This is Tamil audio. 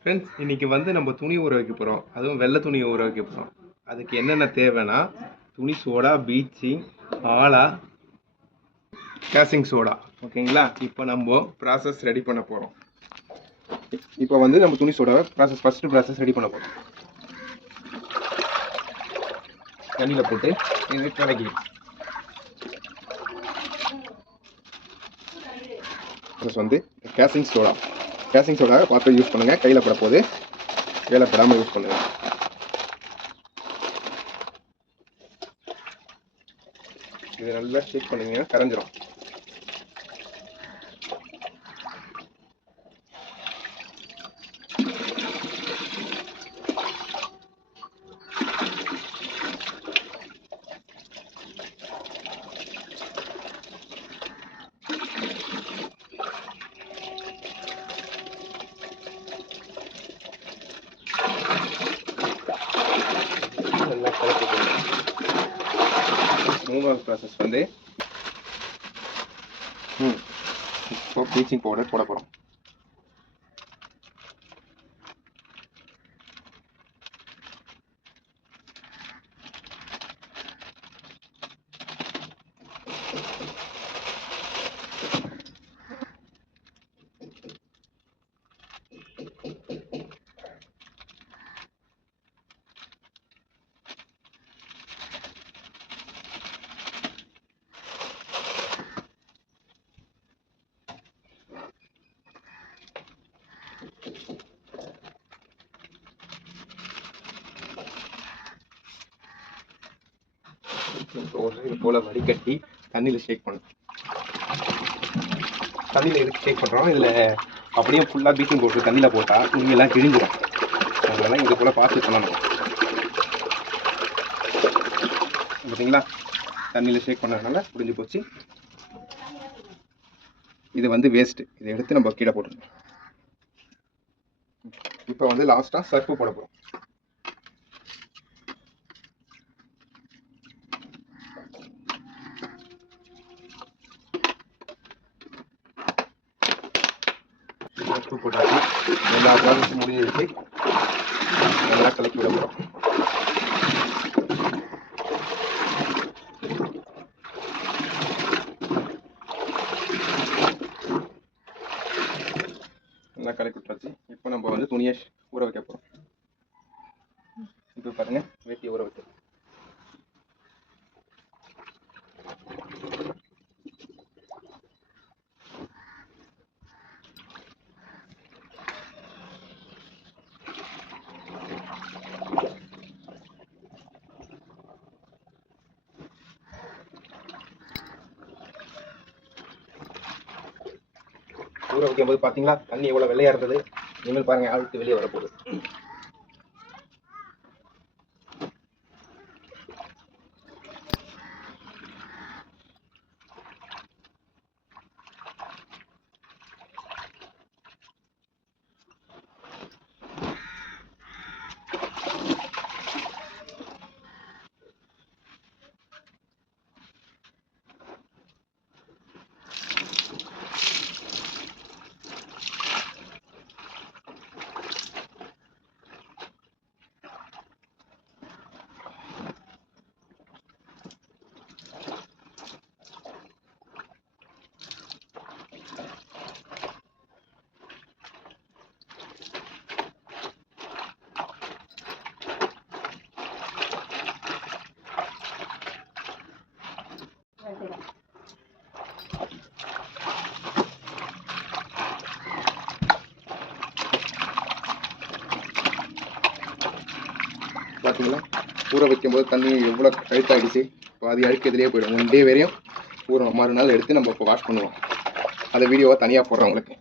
ஃப்ரெண்ட்ஸ் இன்னைக்கு வந்து நம்ம துணி ஊற வைக்க போகிறோம் அதுவும் வெள்ளை துணி ஊற வைக்க போகிறோம் அதுக்கு என்னென்ன தேவைன்னா துணி சோடா பீச்சிங் ஆலா கேசிங் சோடா ஓகேங்களா? இப்போ நம்ம ப்ராசஸ் ரெடி பண்ண போகிறோம் இப்போ வந்து நம்ம துணி சோடாவை ப்ராசஸ் ஃபஸ்ட்டு ப்ராசஸ் ரெடி பண்ண போகிறோம் தண்ணியில் போட்டு இது கலக்கி ப்ளஸ் வந்து கேசிங் சோடா கேசிங் சோடா பார்த்து யூஸ் பண்ணுங்கள் கையில் படப்போது கையில் படாமல் யூஸ் பண்ணுங்கள் இது நல்லா ஷேக் பண்ணுங்க. கரைஞ்சிரும். நல்லா கலக்கிக்கணும் மூணாவது ப்ராசஸ் வந்து ம். இப்போ ப்ளீச்சிங் பவுடர் போட போகிறோம் ஒரு இது போல் வடிகட்டி தண்ணியில் ஷேக் பண்ணணும். தண்ணியில் எடுத்து ஷேக் பண்ணுறோம் இதில் அப்படியே ஃபுல்லாக பீச்சிங் பவுடர் தண்ணியில் போட்டால் துணியெல்லாம் கிழிஞ்சிடும் அதனால இது போல் பார்த்து பண்ணணும். பார்த்தீங்களா? தண்ணியில் ஷேக் பண்ணதுனால புரிஞ்சு போச்சு. இது வந்து வேஸ்ட்டு இதை எடுத்து நம்ம கீழே போட்டுருவோம் இப்போ வந்து லாஸ்ட்டாக சர்ஃபு போட போகிறோம் சர்ஃபு போட்டாச்சு. எல்லா ப்ராசஸும் முடிஞ்சிருச்சு நல்லா கலக்கி விட போகிறோம் நல்லா கலக்கி விட்டாச்சு. இப்போ நம்ம வந்து துணியை ஊற வைக்க போகிறோம் இப்போ பாருங்கள் வேட்டியை ஊற வைக்கிறோம். ஊற வைக்கும் போது பார்த்தீங்களா தண்ணி எவ்வளோ வெள்ளையா இருந்தது? இனிமேல் பாருங்க ஆழ்த்து வெளியே வரப்போகுது. பார்த்தீங்கன்னா ஊற வைக்கும் போது தண்ணி எவ்வளோ கழுத்தாயிடுச்சு பாதி அழுக்கு இதுலேயே போயிடும். ஒன் டே வரையும் ஊற மறுநாள் எடுத்து நம்ம இப்போ வாஷ் பண்ணுவோம். அந்த வீடியோவை தனியாக போடுறோம் உங்களுக்கு.